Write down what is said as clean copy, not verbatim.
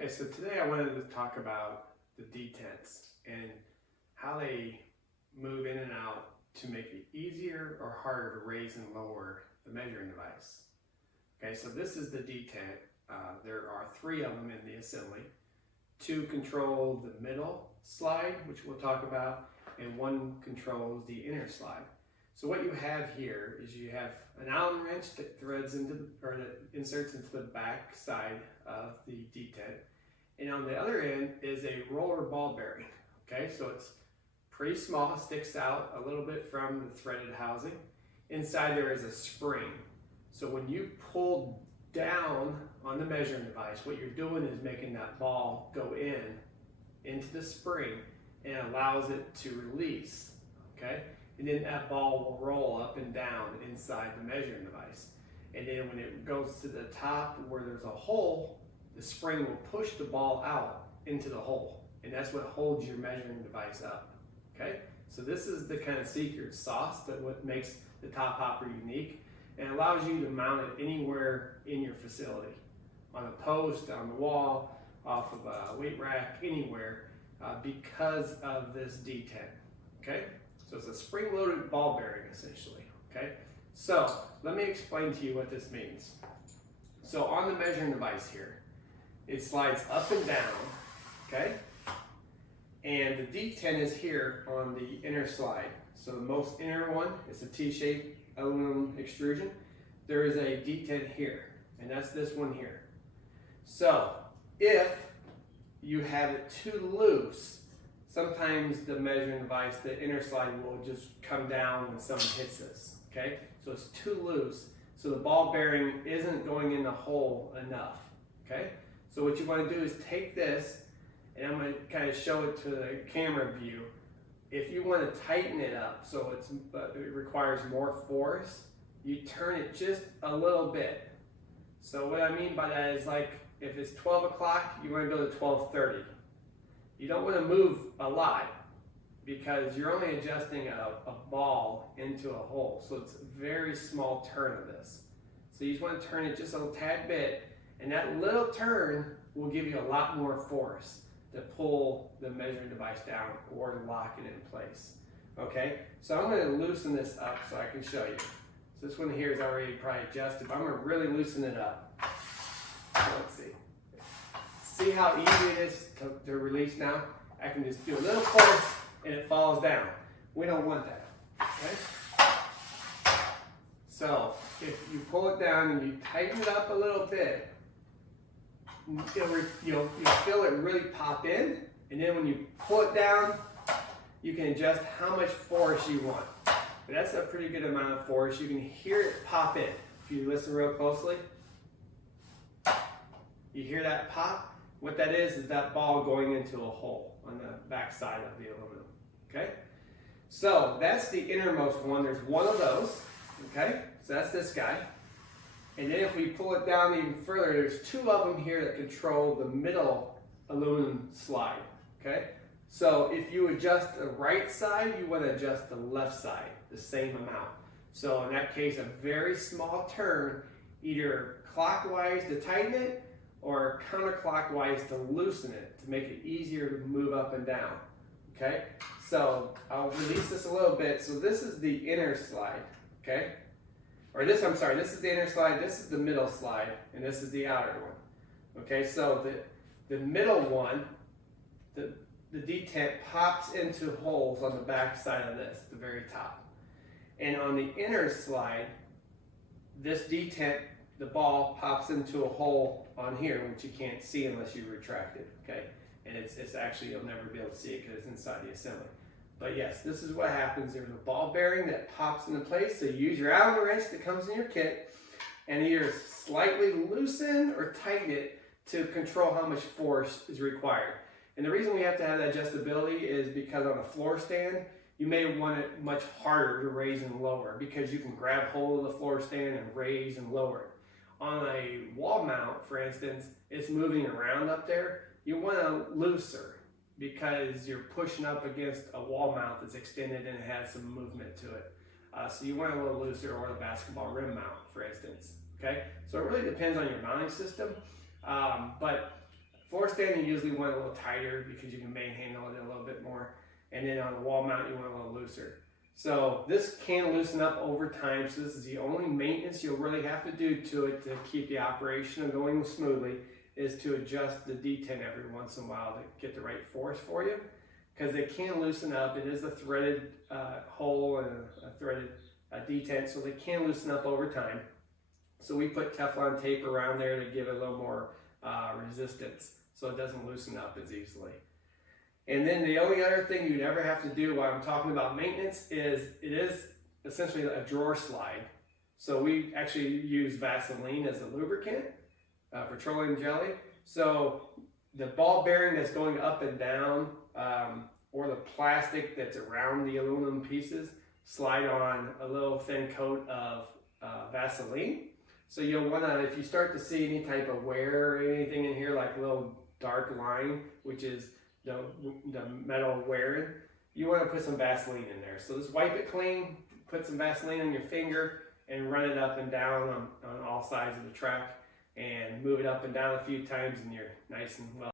Okay, so today I wanted to talk about the detents and how they move in and out to make it easier or harder to raise and lower the measuring device. Okay, so this is the detent. There are 3 of them in the assembly. 2 control the middle slide, which we'll talk about, and 1 controls the inner slide. So what you have here is you have an Allen wrench that threads into that inserts into the back side of the detent, and on the other end is a roller ball bearing. Okay, so it's pretty small, sticks out a little bit from the threaded housing. Inside there is a spring. So when you pull down on the measuring device, what you're doing is making that ball go into the spring and allows it to release. Okay, and then that ball will roll up and down inside the measuring device. And then when it goes to the top where there's a hole, the spring will push the ball out into the hole. And that's what holds your measuring device up. Okay, so this is the kind of secret sauce that what makes the Top Hopper unique and allows you to mount it anywhere in your facility. On a post, on the wall, off of a weight rack, anywhere, because of this detent. Okay, so it's a spring-loaded ball bearing essentially. Okay, so let me explain to you what this means. So on the measuring device here, it slides up and down. Okay, and the detent is here on the inner slide. So the most inner one is a T-shaped aluminum extrusion. There is a detent here, and that's this one here. So if you have it too loose, sometimes the measuring device, the inner slide, will just come down when someone hits this. Okay, so it's too loose, so the ball bearing isn't going in the hole enough. Okay, so what you want to do is take this, and I'm going to kind of show it to the camera view. If you want to tighten it up so it requires more force, you turn it just a little bit. So what I mean by that is, like, if it's 12 o'clock, you want to go to 12:30. You don't want to move a lot because you're only adjusting a ball into a hole. So it's a very small turn of this. So you just want to turn it just a tad bit, and that little turn will give you a lot more force to pull the measuring device down or to lock it in place. Okay, so I'm going to loosen this up so I can show you. So this one here is already probably adjusted, but I'm going to really loosen it up. So let's see. See how easy it is to release now? I can just do a little force and it falls down. We don't want that. Okay? So if you pull it down and you tighten it up a little bit, you'll feel it really pop in, and then when you pull it down, you can adjust how much force you want. But that's a pretty good amount of force. You can hear it pop in. If you listen real closely, you hear that pop. What that is that ball going into a hole on the back side of the aluminum. Okay? So that's the innermost one. There's one of those. Okay? So that's this guy. And then if we pull it down even further, there's 2 of them here that control the middle aluminum slide. Okay? So if you adjust the right side, you want to adjust the left side the same amount. So in that case, a very small turn, either clockwise to tighten it or counterclockwise to loosen it to make it easier to move up and down. Okay? So I'll release this a little bit. So this is the inner slide. Okay? Or this, I'm sorry, this is the inner slide, this is the middle slide, and this is the outer one. Okay, so the middle one, the detent pops into holes on the back side of this, the very top. And on the inner slide, this detent, the ball pops into a hole on here, which you can't see unless you retract it, okay? And it's actually, you'll never be able to see it because it's inside the assembly. But yes, this is what happens. There's a ball bearing that pops into place. So you use your Allen wrench that comes in your kit and either slightly loosen or tighten it to control how much force is required. And the reason we have to have that adjustability is because on a floor stand, you may want it much harder to raise and lower because you can grab hold of the floor stand and raise and lower it. On a wall mount, for instance, it's moving around up there. You want it looser, because you're pushing up against a wall mount that's extended and it has some movement to it. So you want it a little looser, or a basketball rim mount, for instance. Okay, so it really depends on your mounting system. But Floor stand, you usually want a little tighter because you can manhandle it a little bit more. And then on the wall mount, you want a little looser. So this can loosen up over time. So this is the only maintenance you'll really have to do to it to keep the operation going smoothly, is to adjust the detent every once in a while to get the right force for you. Because they can loosen up. It is a threaded hole and a threaded detent, so they can loosen up over time. So we put Teflon tape around there to give it a little more resistance, so it doesn't loosen up as easily. And then the only other thing you'd ever have to do while I'm talking about maintenance is it is essentially a drawer slide. So we actually use Vaseline as a lubricant, petroleum jelly. So the ball bearing that's going up and down, or the plastic that's around the aluminum pieces, slide on a little thin coat of Vaseline. So you'll want to, if you start to see any type of wear or anything in here, like a little dark line, which is the metal wearing, you want to put some Vaseline in there. So just wipe it clean, put some Vaseline on your finger, and run it up and down on all sides of the track, and move it up and down a few times, and you're nice and well